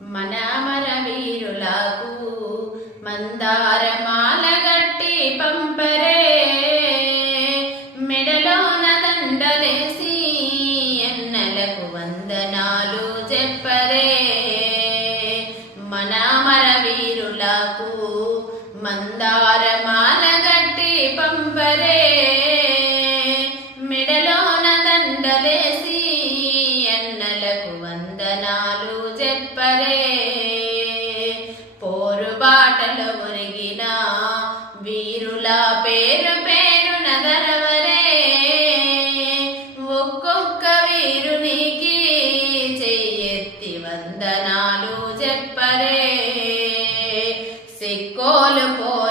మనమర వీరులకు మందార మాలగట్టి పంపరే. మెడలోన దండలేసి ఎన్నెలకు వందనాలు చెప్పరే. మనమర వీరులకు మందార నాలు జెప్పరే పోరుబాటలు ఒరిగిన వీరుల పేరు పేరు నదరవరే ఒక్కొక్క వీరునికి చెయ్యెత్తి వందనాలు చెప్పరే సిక్కోలు పోరు